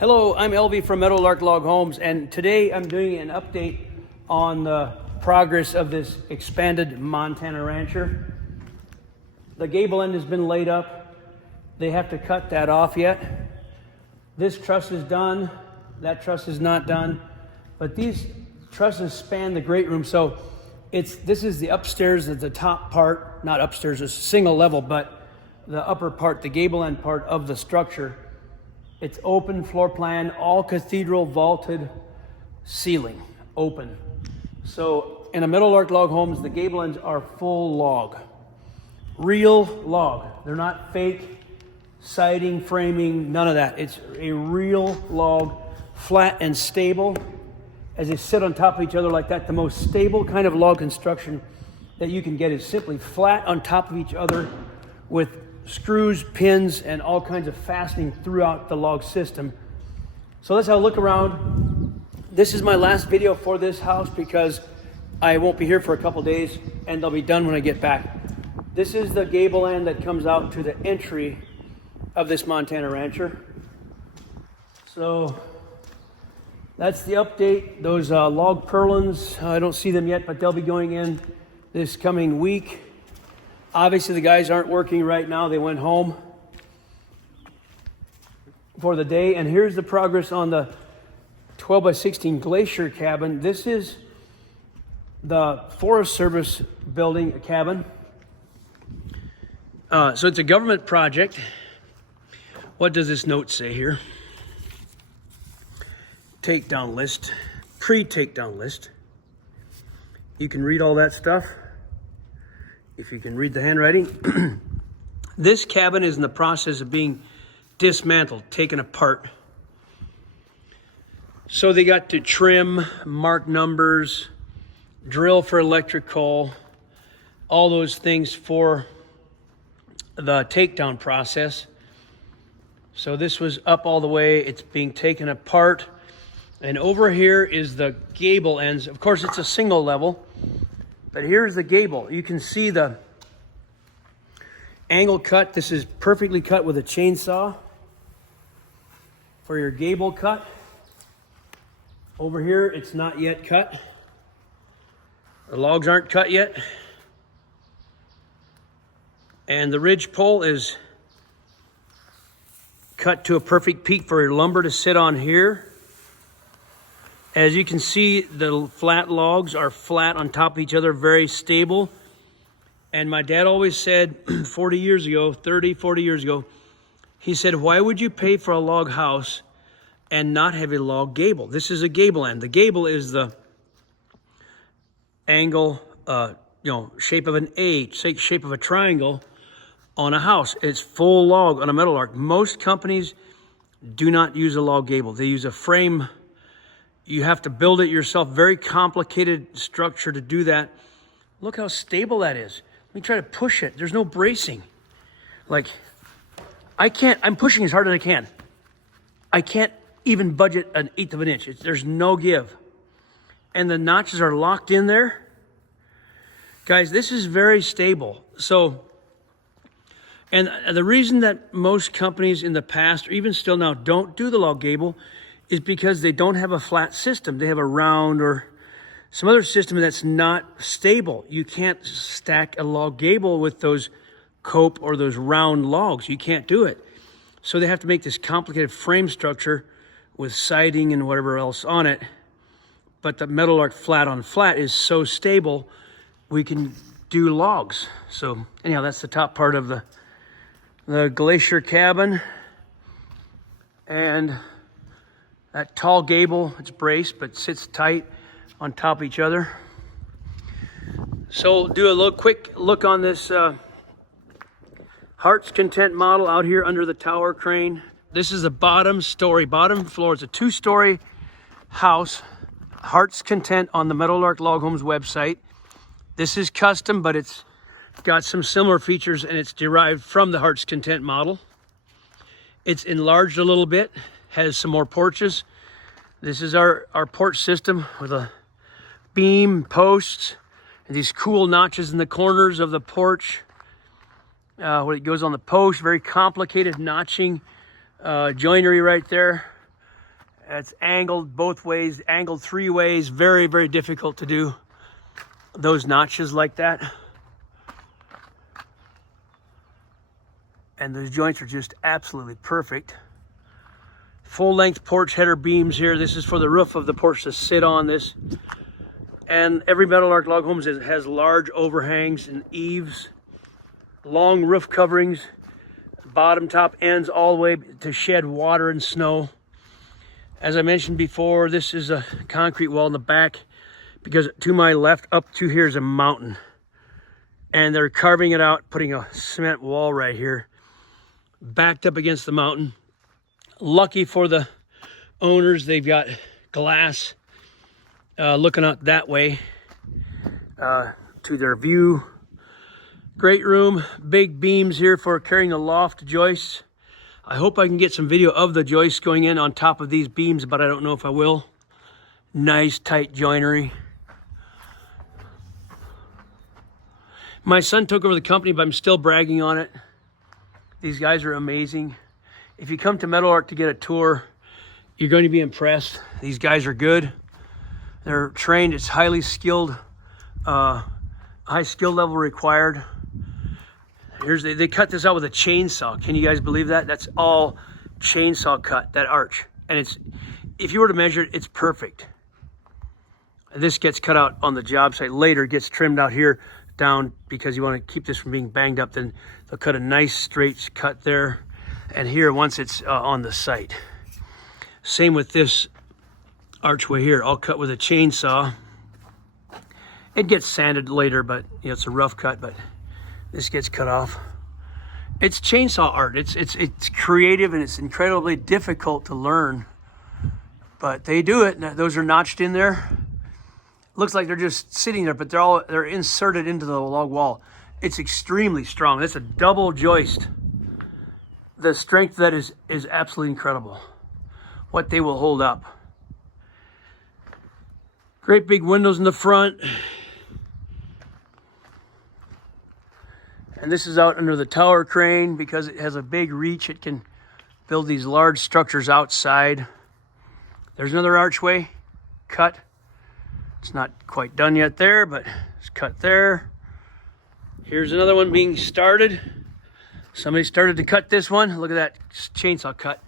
Hello, I'm Elvie from Meadowlark Log Homes, and today I'm doing an update on the progress of this expanded Montana rancher. The gable end has been laid up. They have to cut that off yet. This truss is done. That truss is not done. But these trusses span the great room, so this is the upstairs at the top part, not upstairs, it's single level, but the upper part, the gable end part of the structure. It's open floor plan, all cathedral vaulted ceiling, open. So in a Meadowlark Log Homes, the gable ends are full log, real log. They're not fake siding, framing, none of that. It's a real log, flat and stable. As they sit on top of each other like that, the most stable kind of log construction that you can get is simply flat on top of each other with screws, pins, and all kinds of fastening throughout the log system. So let's have a look around. This is my last video for this house because I won't be here for a couple days and they'll be done when I get back. This is the gable end that comes out to the entry of this Montana rancher. So that's the update. Those log purlins, I don't see them yet, but they'll be going in this coming week. Obviously, the guys aren't working right now. They went home for the day. And here's the progress on the 12 by 16 Glacier cabin. This is the Forest Service building, a cabin. So it's a government project. What does this note say here? Takedown list, pre-takedown list. You can read all that stuff if you can read the handwriting. This cabin is in the process of being dismantled, taken apart. So they got to trim, mark numbers, drill for electrical, all those things for the takedown process. So this was up all the way. It's being taken apart. And over here is the gable ends. Of course, it's a single level, but here's the gable. You can see the angle cut. This is perfectly cut with a chainsaw for your gable cut. Over here, it's not yet cut. The logs aren't cut yet. And the ridge pole is cut to a perfect peak for your lumber to sit on here. As you can see, the flat logs are flat on top of each other, very stable. And my dad always said 40 years ago, he said, why would you pay for a log house and not have a log gable? This is a gable end. The gable is the angle, shape of an H, shape of a triangle on a house. It's full log on a Meadowlark. Most companies do not use a log gable. They use a frame. You have to build it yourself. Very complicated structure to do that. Look how stable that is. Let me try to push it. There's no bracing. Like, I'm pushing as hard as I can. I can't even budget 1/8 of an inch. There's no give. And the notches are locked in there. Guys, this is very stable. So, and the reason that most companies in the past, or even still now, don't do the log gable is because they don't have a flat system. They have a round or some other system that's not stable. You can't stack a log gable with those cope or those round logs. You can't do it. So they have to make this complicated frame structure with siding and whatever else on it. But the Meadowlark flat on flat is so stable, we can do logs. So anyhow, that's the top part of the Glacier cabin. And that tall gable, it's braced, but sits tight on top of each other. So do a quick look on this Heart's Content model out here under the tower crane. This is the bottom floor. It's a 2-story house, Heart's Content on the Meadowlark Log Homes website. This is custom, but it's got some similar features and it's derived from the Heart's Content model. It's enlarged a little bit, has some more porches. This is our porch system with a beam, posts, and these cool notches in the corners of the porch. When it goes on the post, very complicated notching, joinery right there. It's angled both ways, angled 3 ways. Very, very difficult to do those notches like that. And those joints are just absolutely perfect. Full length porch header beams here. This is for the roof of the porch to sit on this. And every Meadowlark Log Homes has large overhangs and eaves, long roof coverings, bottom top ends all the way to shed water and snow. As I mentioned before, this is a concrete wall in the back because to my left up to here is a mountain. And they're carving it out, putting a cement wall right here, backed up against the mountain. Lucky for the owners, they've got glass looking out that way to their view. Great room, big beams here for carrying the loft joists. I hope I can get some video of the joists going in on top of these beams, but I don't know if I will. Nice tight joinery. My son took over the company, but I'm still bragging on it. These guys are amazing. If you come to Meadowlark to get a tour, you're going to be impressed. These guys are good. They're trained. It's highly skilled, high skill level required. They cut this out with a chainsaw. Can you guys believe that? That's all chainsaw cut, that arch. And it's, if you were to measure it, it's perfect. This gets cut out on the job site later, gets trimmed out here down because you want to keep this from being banged up. Then they'll cut a nice straight cut there. And here, once it's on the site. Same with this archway here, all cut with a chainsaw. It gets sanded later, but you know, it's a rough cut, but this gets cut off. It's chainsaw art. It's creative and it's incredibly difficult to learn, but they do it. Those are notched in there. Looks like they're just sitting there, but they're inserted into the log wall. It's extremely strong. That's a double joist. The strength of that is absolutely incredible. What they will hold up. Great big windows in the front. And this is out under the tower crane because it has a big reach. It can build these large structures outside. There's another archway cut. It's not quite done yet there, but it's cut there. Here's another one being started. Somebody started to cut this one. Look at that chainsaw cut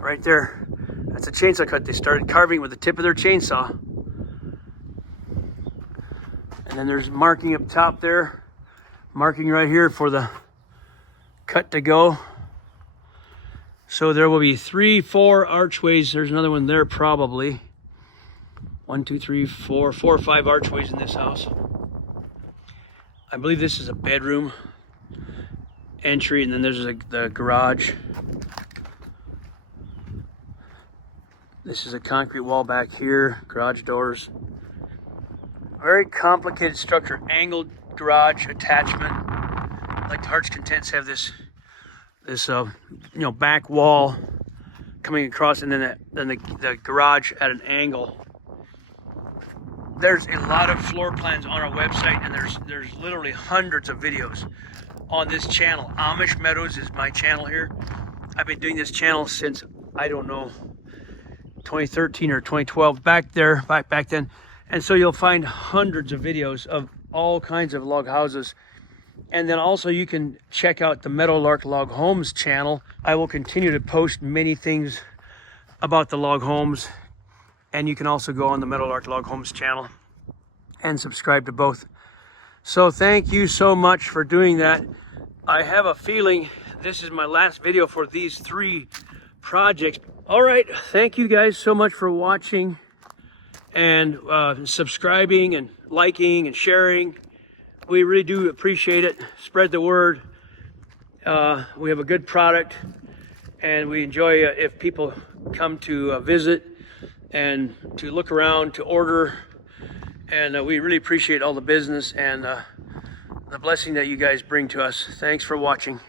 right there. That's a chainsaw cut. They started carving with the tip of their chainsaw. And then there's marking up top there. Marking right here for the cut to go. So there will be 3, 4 archways. There's another one there probably. 1, 2, 3, 4 or 5 archways in this house. I believe this is a bedroom entry, and then there's the garage. This is a concrete wall back here, garage doors. Very complicated structure, angled garage attachment. Like the Heart's Contents have this back wall coming across, and then the garage at an angle. There's a lot of floor plans on our website, and there's literally hundreds of videos on this channel. Amish Meadows is my channel here. I've been doing this channel since, I don't know, 2013 or 2012, back then. And so you'll find hundreds of videos of all kinds of log houses. And then also you can check out the Meadowlark Log Homes channel. I will continue to post many things about the log homes. And you can also go on the Meadowlark Log Homes channel and subscribe to both. So thank you so much for doing that. I have a feeling this is my last video for these 3 projects. All right, thank you guys so much for watching and subscribing and liking and sharing. We really do appreciate it. Spread the word. We have a good product, and we enjoy if people come to visit and to look around, to order. And we really appreciate all the business and the blessing that you guys bring to us. Thanks for watching.